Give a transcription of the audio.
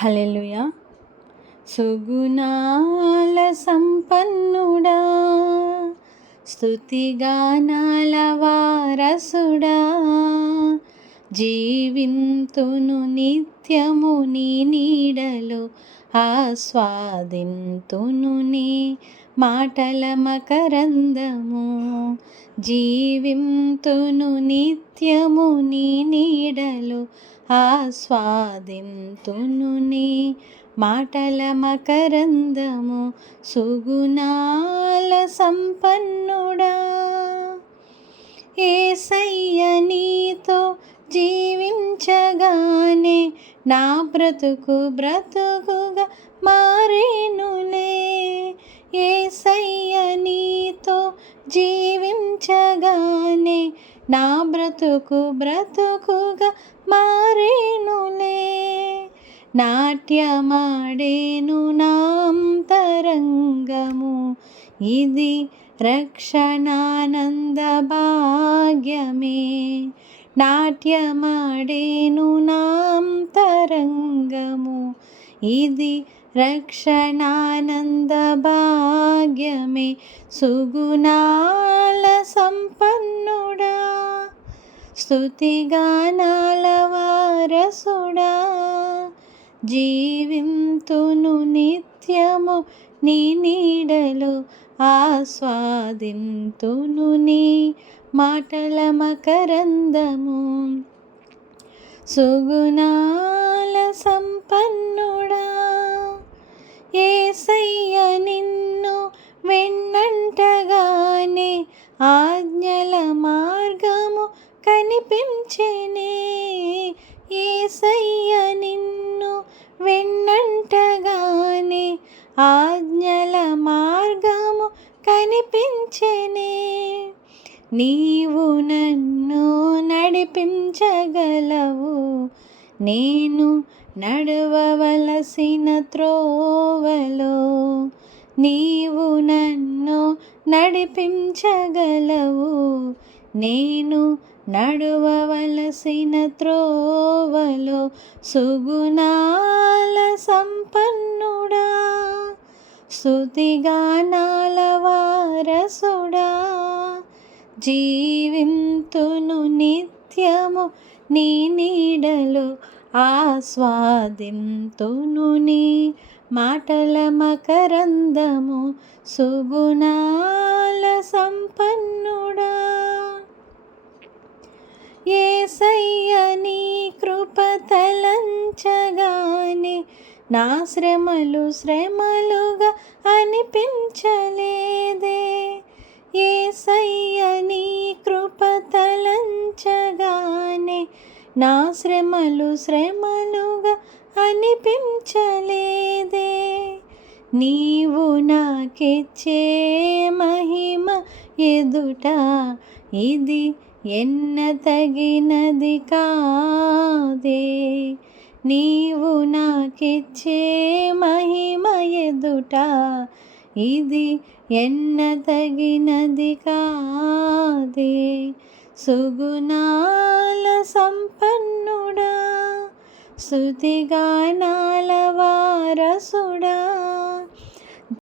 హల్లెలూయా. సుగుణాల సంపన్నుడా, స్తుతిగానాల వారసుడా, జీవింతును నిత్యము నీ నీడలో, ఆస్వాదింతును నీ మాటల మకరందము. జీవింతును నిత్యము నీ నీడలో, ఆస్వాదింతును నీ మాటల మకరందము. సుగుణాల సంపన్నుడా, యేసయ్య నీతో జీవించగానే నా బ్రతుకుగా మారేనులే. యేసయ్య నీతో జీవించగానే నా బ్రతుకుగా మారేనులే. నాట్యమాడేను నాంతరంగము, ఇది రక్షణానంద భాగ్యమే. నాట్యమాడేను నాంతరంగము, ఇది రక్షణానంద భాగ్యమే. సుగుణాల సంపన్నుడా, స్తుతిగానాల వారసుడా, జీవింతును నిత్యము నీ నీడలో, ఆస్వాదింతును నీ మాటల మకరందము. సుగుణాల సంపన్నుడా, యేసయ్య నిన్ను వెన్నంటగానే ఆజ్ఞల మార్గము కనిపించెనే. యేసయ్య నిన్ను వెన్నంటగానే ఆజ్ఞల మార్గము కనిపించెనే. నీవు నన్ను నడిపించగలవు, నేను నడవవలసిన త్రోవలో. నీవు నన్ను నడిపించగలవు, నేను నడవవలసిన త్రోవలో. సుగుణాల సంపన్నుడా, స్తుతిగానాల వారసుడా, జీవింతును నిత్యము నీ నీడలో, ఆస్వాదింతును నీ మాటల మకరందము. సుగుణాల సంపన్నుడా, యేసయ్య నీ కృప తలంచగానే నా శ్రమలుగా అనిపించలేదే. యేసయ్య నీ కృప తలంచగానే నా శ్రమలుగా అనిపించలేదే. నీవు నాకిచ్చే మహిమ ఎదుట, ఇది ఎన్నతగినది కాదే. నీవు నాకిచ్చే మహిమ ఎదుట, ఇది ఎన్నతగినది కాదే. సుగుణాల సంపన్నుడా, స్తుతిగానాల వారసుడా,